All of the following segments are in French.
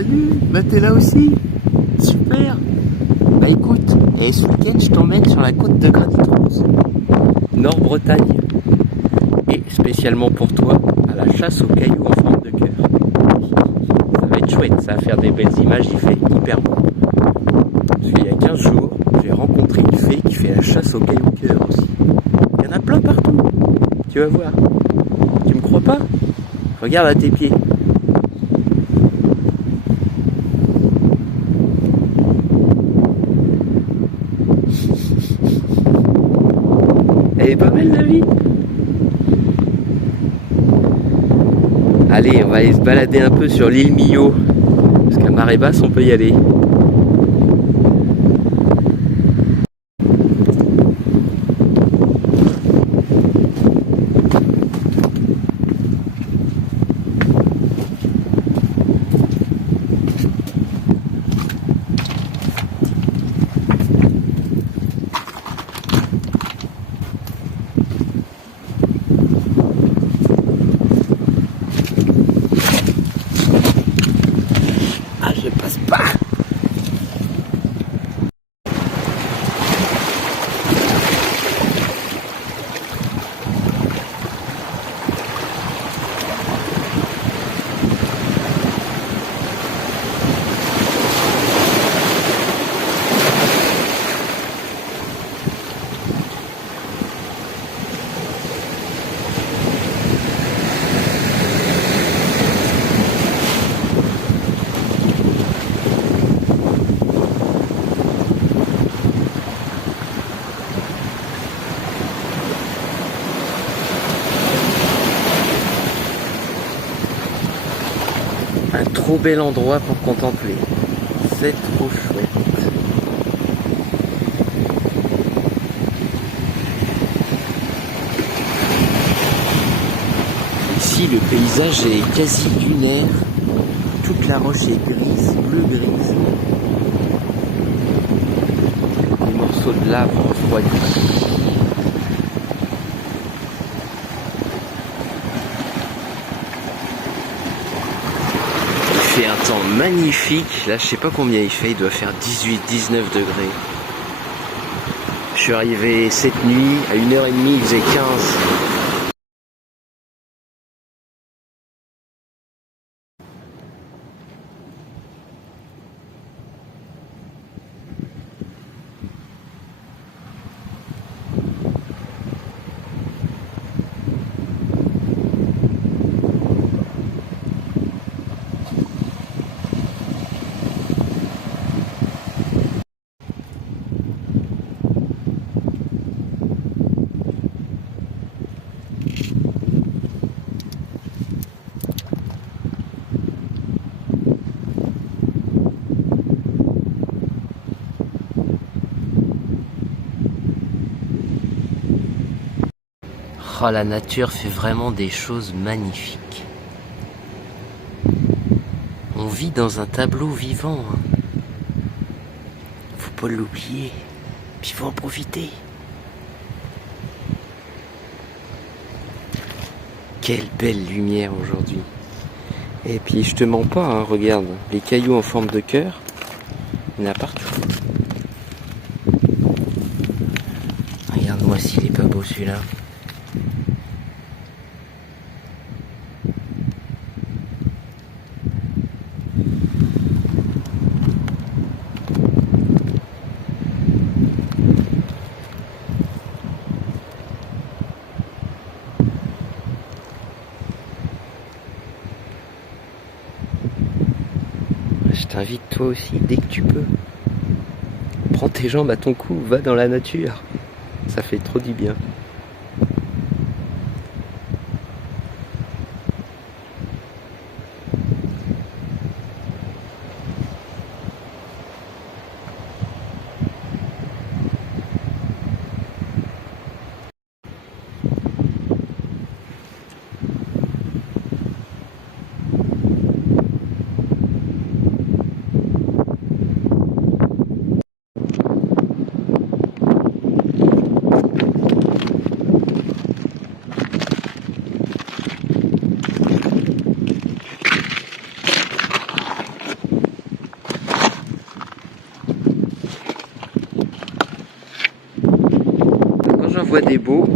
Salut, bah t'es là aussi. Super. Bah écoute, et ce week-end je t'emmène sur la côte de Granit Rose, Nord-Bretagne. Et spécialement pour toi, à la chasse aux cailloux en forme de cœur. Ça va être chouette, ça va faire des belles images, il fait hyper beau. Parce qu'il y a 15 jours, j'ai rencontré une fée qui fait la chasse aux cailloux cœur aussi. Il y en a plein partout, tu vas voir. Tu me crois pas? Regarde à tes pieds. Elle est pas belle la vie. Allez, on va aller se balader un peu sur l'île Millau. Parce qu'à marée basse, on peut y aller. Ah, je passe pas. Un trop bel endroit pour contempler. C'est trop chouette. Ici, le paysage est quasi dunaire. Toute la roche est grise, bleu-grise. Des morceaux de lave refroidis. Il fait un temps magnifique. Là, je sais pas combien il fait. Il doit faire 18-19 degrés. Je suis arrivé cette nuit. À 1h30, il faisait 15. Oh, la nature fait vraiment des choses magnifiques. On vit dans un tableau vivant. Hein. Faut pas l'oublier. Puis faut en profiter. Quelle belle lumière aujourd'hui. Et puis je te mens pas, hein, regarde. Les cailloux en forme de cœur, il y en a partout. Regarde-moi s'il est pas beau celui-là. Je t'invite toi aussi, dès que tu peux. Prends tes jambes à ton cou, va dans la nature. Ça fait trop du bien. vois des beaux.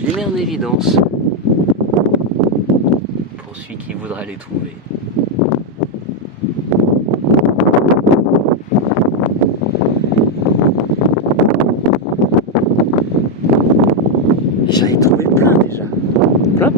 Je les mets en évidence pour celui qui voudra les trouver. Et j'en ai trouvé plein déjà. Plein.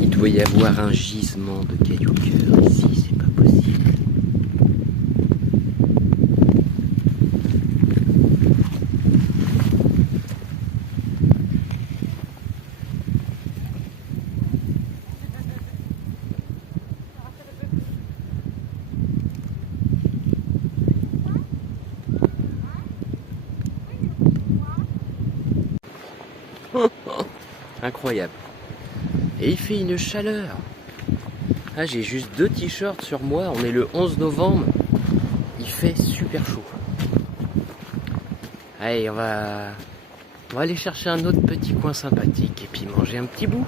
Il doit y avoir un gisement de cailloux-cœur ici, c'est pas possible. Incroyable. Et il fait une chaleur. Ah, j'ai juste 2 t-shirts sur moi, on est le 11 novembre. Il fait super chaud. Allez, on va aller chercher un autre petit coin sympathique et puis manger un petit bout.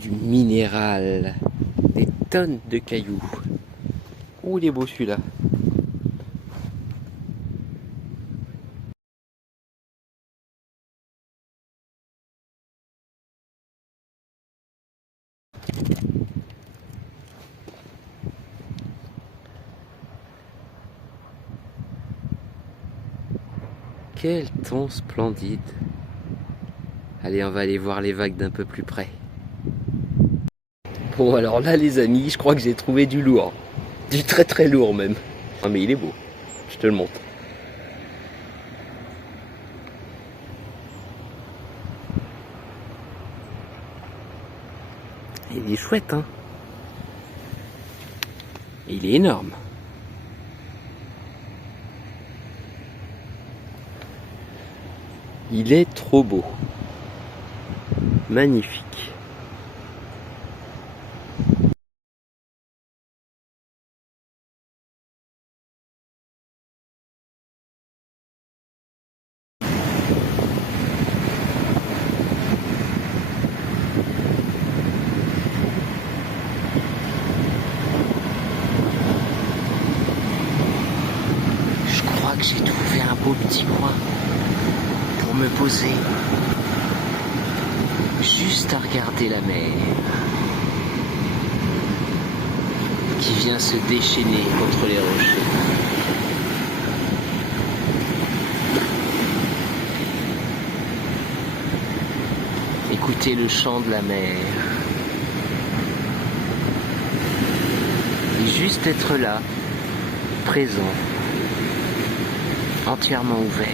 Du minéral, des tonnes de cailloux. Ouh, il est beau celui-là. Quel ton splendide. Allez, on va aller voir les vagues d'un peu plus près. Bon, alors là, les amis, je crois que j'ai trouvé du lourd. Du très lourd même. Ah, mais il est beau. Je te le montre. Il est chouette, hein. Il est énorme. Il est trop beau. Magnifique. Je crois que j'ai trouvé un beau petit coin pour me poser. Juste à regarder la mer qui vient se déchaîner contre les rochers. Écoutez le chant de la mer. Et juste être là, présent, entièrement ouvert.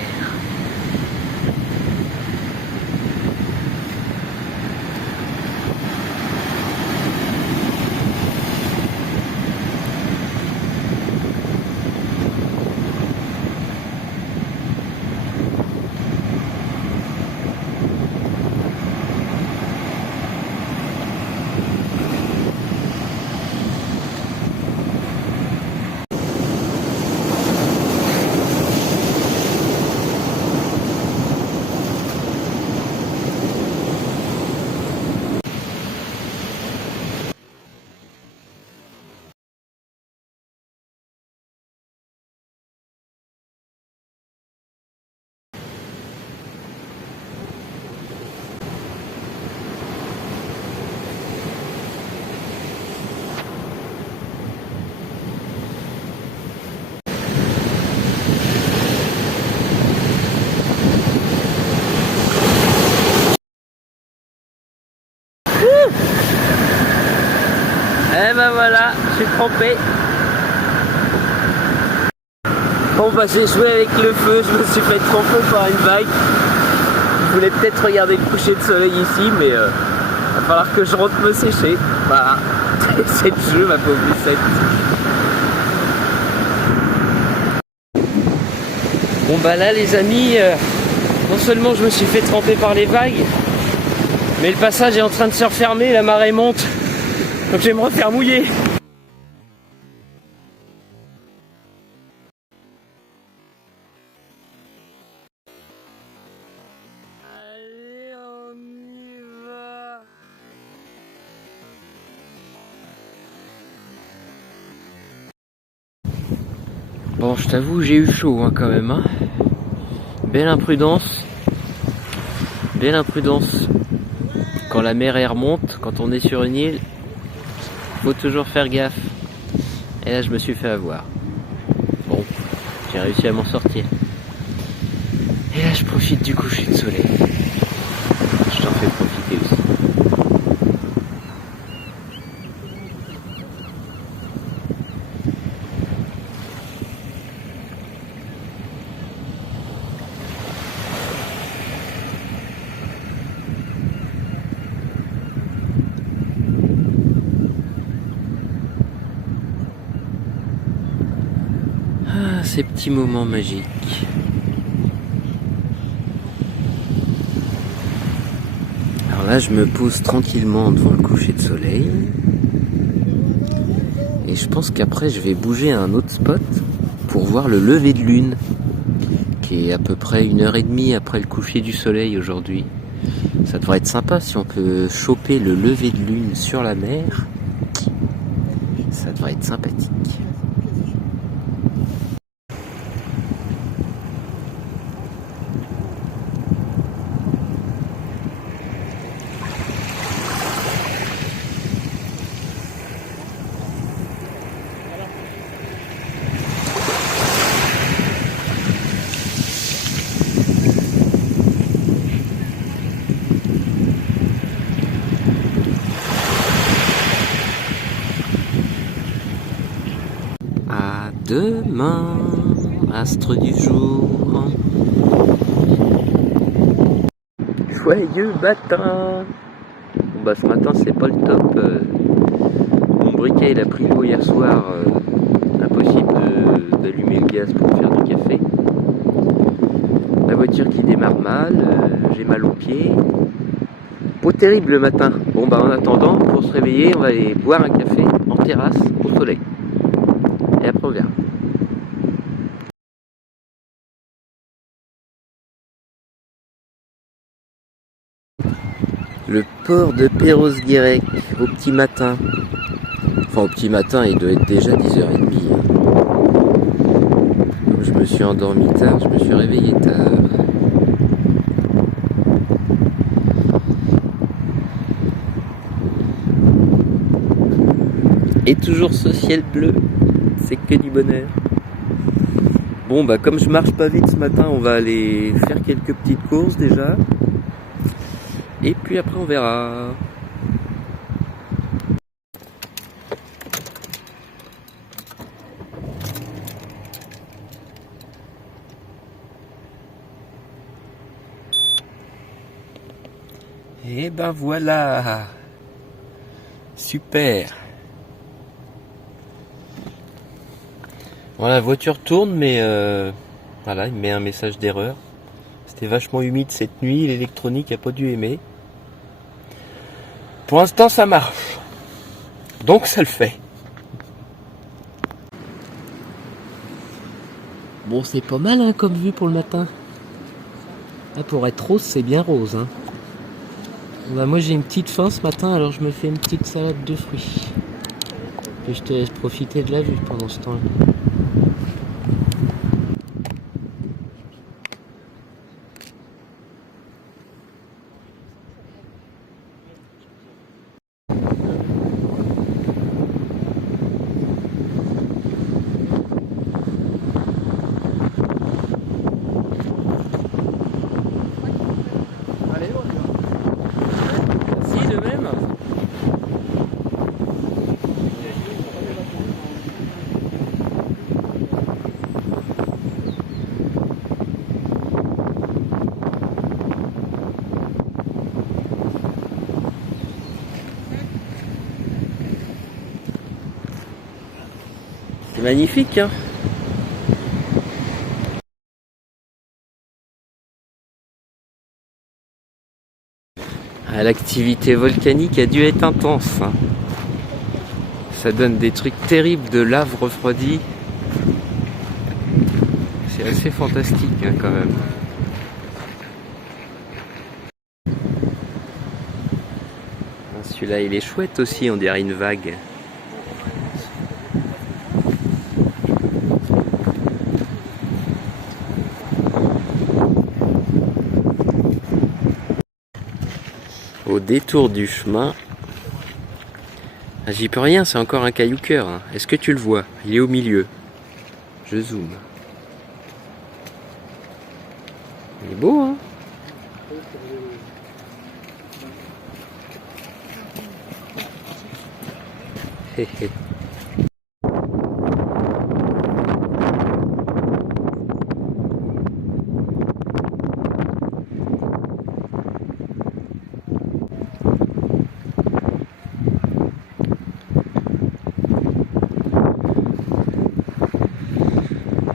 Et ben voilà, je suis trempé. Bon bah j'ai joué avec le feu, je me suis fait tremper par une vague. Je voulais peut-être regarder le coucher de soleil ici, mais va falloir que je rentre me sécher. Voilà, c'est le jeu ma pauvre Lucette. Bon bah là les amis, non seulement je me suis fait tremper par les vagues, mais le passage est en train de se refermer, la marée monte, donc je vais me refaire mouiller. Allez, on y va. Bon, je t'avoue, j'ai eu chaud hein, quand même. Hein. Belle imprudence. Belle imprudence. Quand la mer elle remonte, quand on est sur une île, faut toujours faire gaffe. Et là, je me suis fait avoir. Bon, j'ai réussi à m'en sortir. Et là, je profite du coucher de soleil. Je t'en fais profiter aussi. Ah, ces petits moments magiques. Alors là, je me pose tranquillement devant le coucher de soleil. Et je pense qu'après, je vais bouger à un autre spot pour voir le lever de lune, qui est à peu près 1h30 après le coucher du soleil aujourd'hui. Ça devrait être sympa si on peut choper le lever de lune sur la mer. Ça devrait être sympathique. À demain, astre du jour. Joyeux matin. Bon bah ce matin c'est pas le top. Mon briquet il a pris l'eau hier soir. Impossible d'allumer le gaz pour faire du café. La voiture qui démarre mal, j'ai mal aux pieds. Pas terrible le matin. Bon bah en attendant, pour se réveiller, on va aller boire un café en terrasse au soleil. Et après on verra. Le port de Perros-Guirec au petit matin. Enfin au petit matin, il doit être déjà 10h30. Comme je me suis endormi tard, je me suis réveillé tard. Et toujours ce ciel bleu, c'est que du bonheur. Bon bah comme je marche pas vite ce matin, on va aller faire quelques petites courses déjà. Et puis après on verra. Et ben voilà. Super. Bon, la voiture tourne, mais voilà, il me met un message d'erreur. C'était vachement humide cette nuit, l'électronique a pas dû aimer. Pour l'instant, ça marche. Donc, ça le fait. Bon, c'est pas mal hein, comme vue pour le matin. Ah, pour être rose, c'est bien rose. Hein. Bah, moi, j'ai une petite faim ce matin, alors je me fais une petite salade de fruits. Et je te laisse profiter de la vue pendant ce temps-là. Si, de même. C'est magnifique, hein. l'activité volcanique a dû être intense. Hein. Ça donne des trucs terribles de lave refroidie. C'est assez fantastique hein, quand même. Celui-là il est chouette aussi, on dirait une vague. Au détour du chemin, ah, j'y peux rien, c'est encore un caillou-cœur. Hein. Est-ce que tu le vois? Il est au milieu. Je zoome. Il est beau, hein? Hé hé.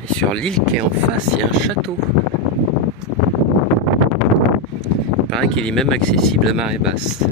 Sur l'île qui est en face, il y a un château. Il paraît qu'il est même accessible à marée basse.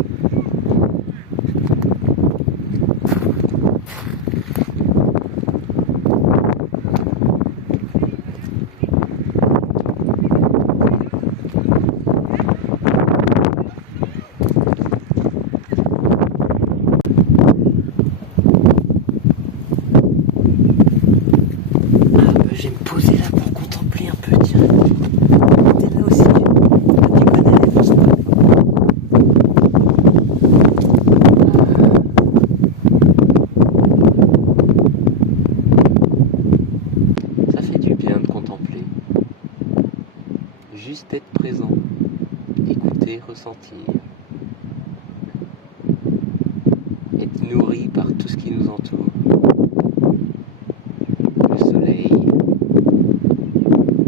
Je vais me poser là pour contempler un peu, tiens. T'es là aussi. Tu connais les posts. Ça fait du bien de contempler. Juste être présent. Écouter, ressentir. Être nourri par tout ce qui nous entoure. Le soleil.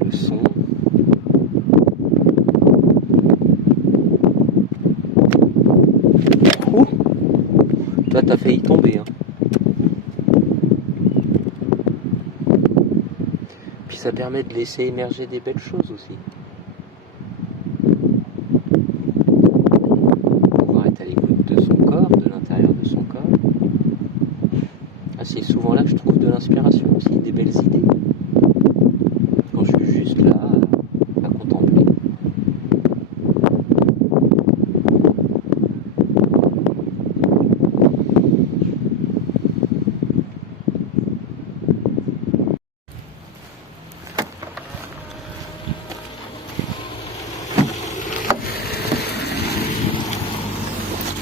Le son. Oh, toi t'as failli tomber hein. Puis ça permet de laisser émerger des belles choses aussi. Pouvoir être à l'écoute de son corps, de l'intérieur de son corps. Ah, c'est souvent là que je trouve de l'inspiration aussi, des belles idées. Quand je suis juste là à contempler.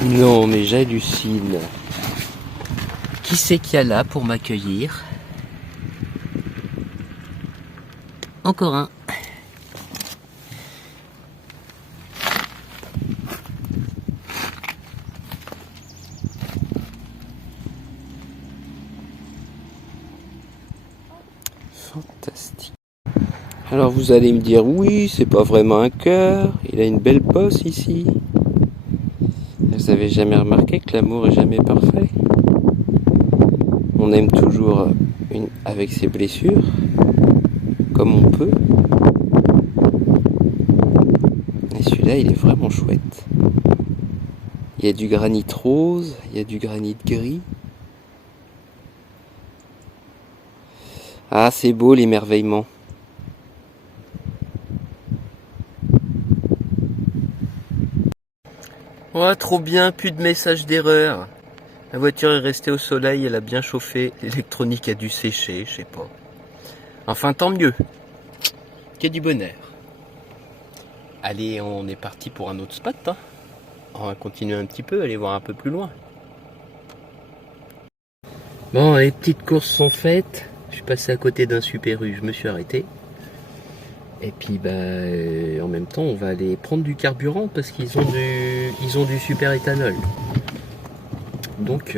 Non mais j'hallucine. Qui c'est qu'il y a là pour m'accueillir? Encore un. Fantastique. Alors vous allez me dire oui, c'est pas vraiment un cœur, il a une belle bosse ici. Vous avez jamais remarqué que l'amour est jamais parfait? On aime toujours avec ses blessures, comme on peut. Et celui-là, il est vraiment chouette. Il y a du granit rose, il y a du granit gris. Ah, c'est beau l'émerveillement. Oh, trop bien, plus de message d'erreur. La voiture est restée au soleil, elle a bien chauffé, l'électronique a dû sécher, je sais pas. Enfin, tant mieux. Qu'il y ait du bonheur. Allez, on est parti pour un autre spot. Hein. On va continuer un petit peu, aller voir un peu plus loin. Bon, les petites courses sont faites. Je suis passé à côté d'un Super U, je me suis arrêté. Et puis, en même temps, on va aller prendre du carburant parce qu'ils ont du super éthanol. Donc,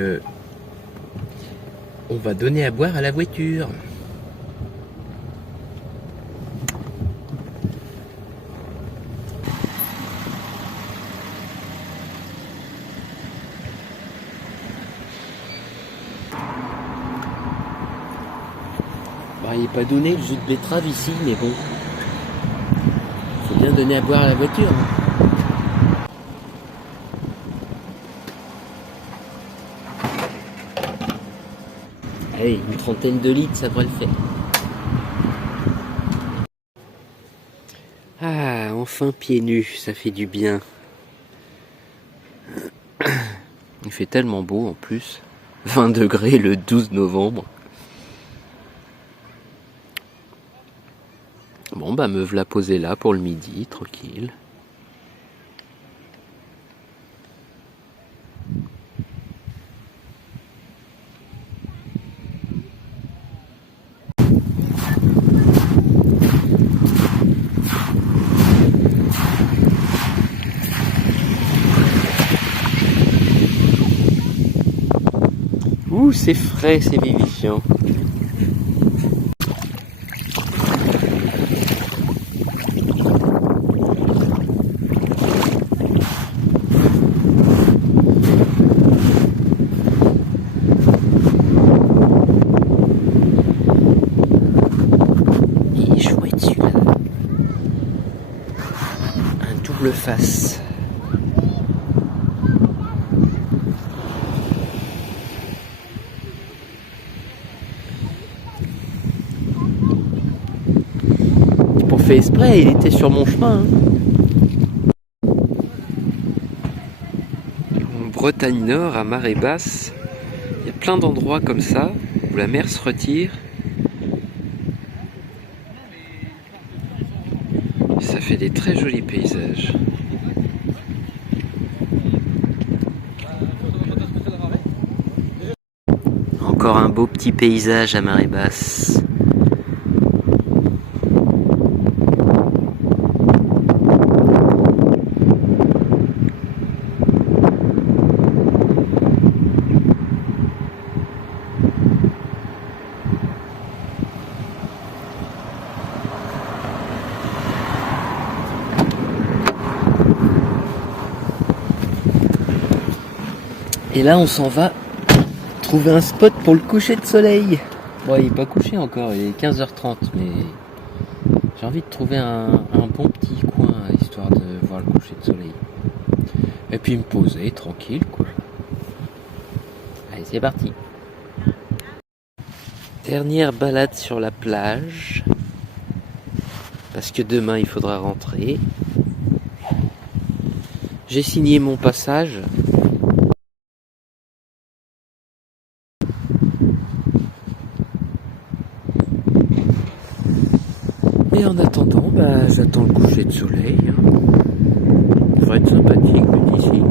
on va donner à boire à la voiture. Il n'est pas donné le jus de betterave ici, mais bon. Faut bien donner à boire à la voiture. Allez, une trentaine de litres, ça devrait le faire. Ah, enfin pieds nus, ça fait du bien. Il fait tellement beau en plus. 20 degrés le 12 novembre. Bon bah me voilà posé là pour le midi, tranquille. Ouh, c'est frais, c'est vivifiant. Il est chouette celui-là. Un double face. Pour faire exprès, il était sur mon chemin. En Bretagne Nord, à marée basse, il y a plein d'endroits comme ça où la mer se retire. Ça fait des très jolis paysages. Encore un beau petit paysage à marée basse. Et là on s'en va trouver un spot pour le coucher de soleil. Bon, il n'est pas couché encore, il est 15h30, mais j'ai envie de trouver un bon petit coin histoire de voir le coucher de soleil. Et puis me poser tranquille quoi. Allez, c'est parti. Dernière balade sur la plage. Parce que demain il faudra rentrer. J'ai signé mon passage. Et en attendant, j'attends le coucher de soleil. Ça va être sympathique d'ici.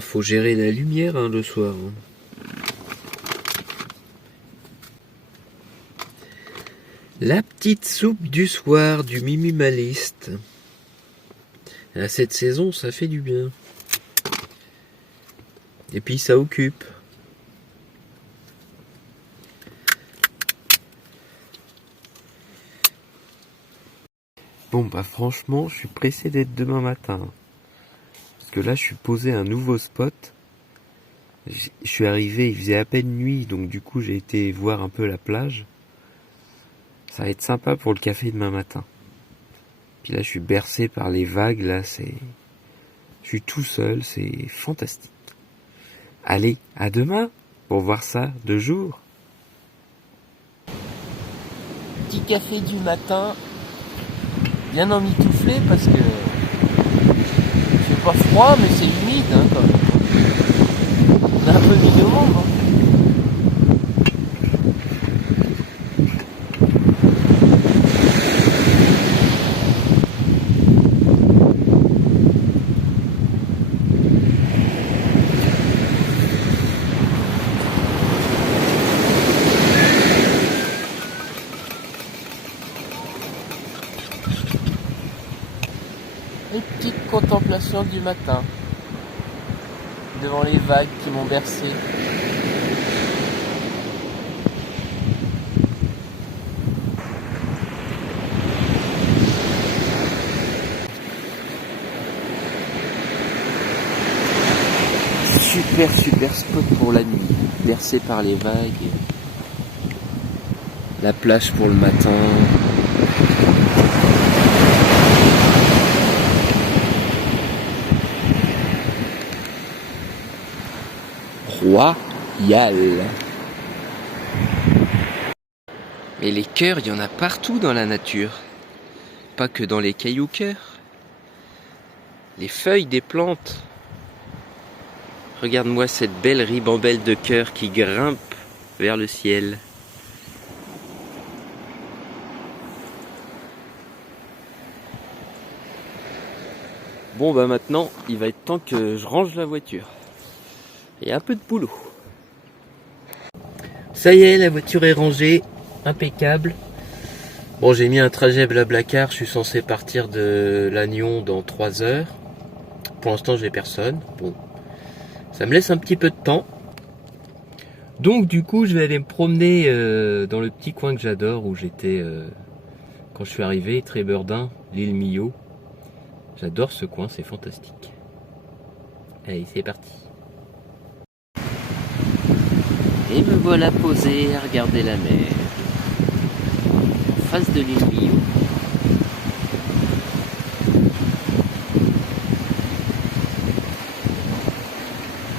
Faut gérer la lumière le soir. La petite soupe du soir du minimaliste. À cette saison, ça fait du bien. Et puis ça occupe. Bon franchement, je suis pressé d'être demain matin. Parce que là, je suis posé à un nouveau spot. Je suis arrivé, il faisait à peine nuit, donc du coup, j'ai été voir un peu la plage. Ça va être sympa pour le café demain matin. Puis là, je suis bercé par les vagues, là, je suis tout seul, c'est fantastique. Allez, à demain, pour voir ça de jour. Petit café du matin, bien emmitouflé parce que c'est pas froid, mais c'est humide, quand même. On est un peu mis au monde, Une petite contemplation du matin devant les vagues qui m'ont bercé. Super spot pour la nuit, bercé par les vagues. La plage pour le matin. Royal. Mais les cœurs, il y en a partout dans la nature. Pas que dans les cailloux cœurs. Les feuilles des plantes. Regarde-moi cette belle ribambelle de cœurs qui grimpe vers le ciel. Bon bah maintenant, il va être temps que je range la voiture. Il y a un peu de boulot. Ça y est, la voiture est rangée, impeccable. Bon, j'ai mis un trajet Blablacar, je suis censé partir de Lannion dans 3 heures. Pour l'instant, j'ai personne. Bon, ça me laisse un petit peu de temps. Donc du coup, je vais aller me promener dans le petit coin que j'adore, où j'étais quand je suis arrivé, Trébordin, l'île Millau. J'adore ce coin, c'est fantastique. Allez, c'est parti. Et me voilà posé à regarder la mer. En face de l'île Millau.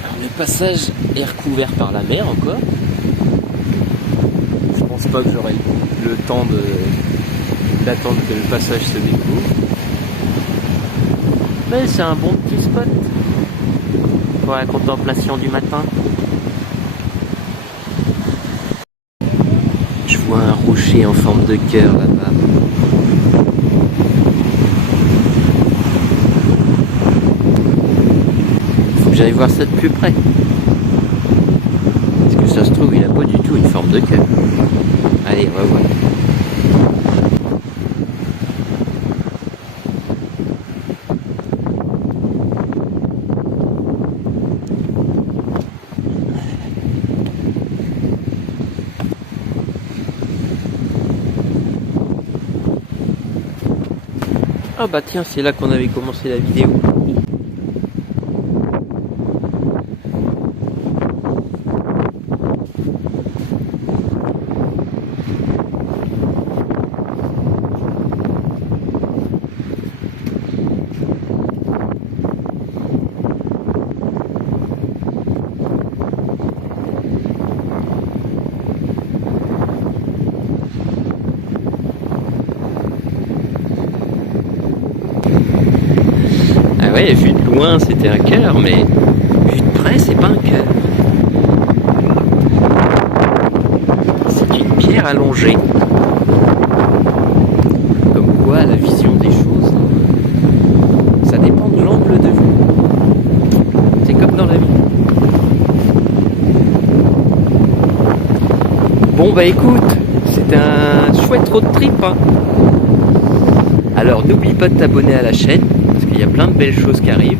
Alors le passage est recouvert par la mer encore. Je pense pas que j'aurai le temps d'attendre que le passage se découvre. Mais c'est un bon petit spot pour la contemplation du matin. Je vois un rocher en forme de cœur là-bas. Faut que j'aille voir ça de plus près. Parce que ça se trouve, il n'a pas du tout une forme de cœur. Allez, on va voir. Ah bah tiens, c'est là qu'on avait commencé la vidéo. Ah ouais, vu de loin c'était un cœur, mais vu de près c'est pas un cœur. C'est une pierre allongée. Comme quoi la vision des choses, ça dépend de l'angle de vue. C'est comme dans la vie. Bon bah écoute, c'est un chouette road trip hein. Alors n'oublie pas de t'abonner à la chaîne. Il y a plein de belles choses qui arrivent.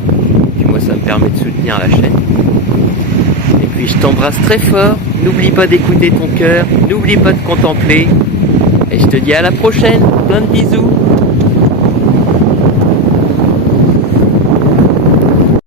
Puis moi, ça me permet de soutenir la chaîne. Et puis, je t'embrasse très fort. N'oublie pas d'écouter ton cœur. N'oublie pas de contempler. Et je te dis à la prochaine. Plein de bisous.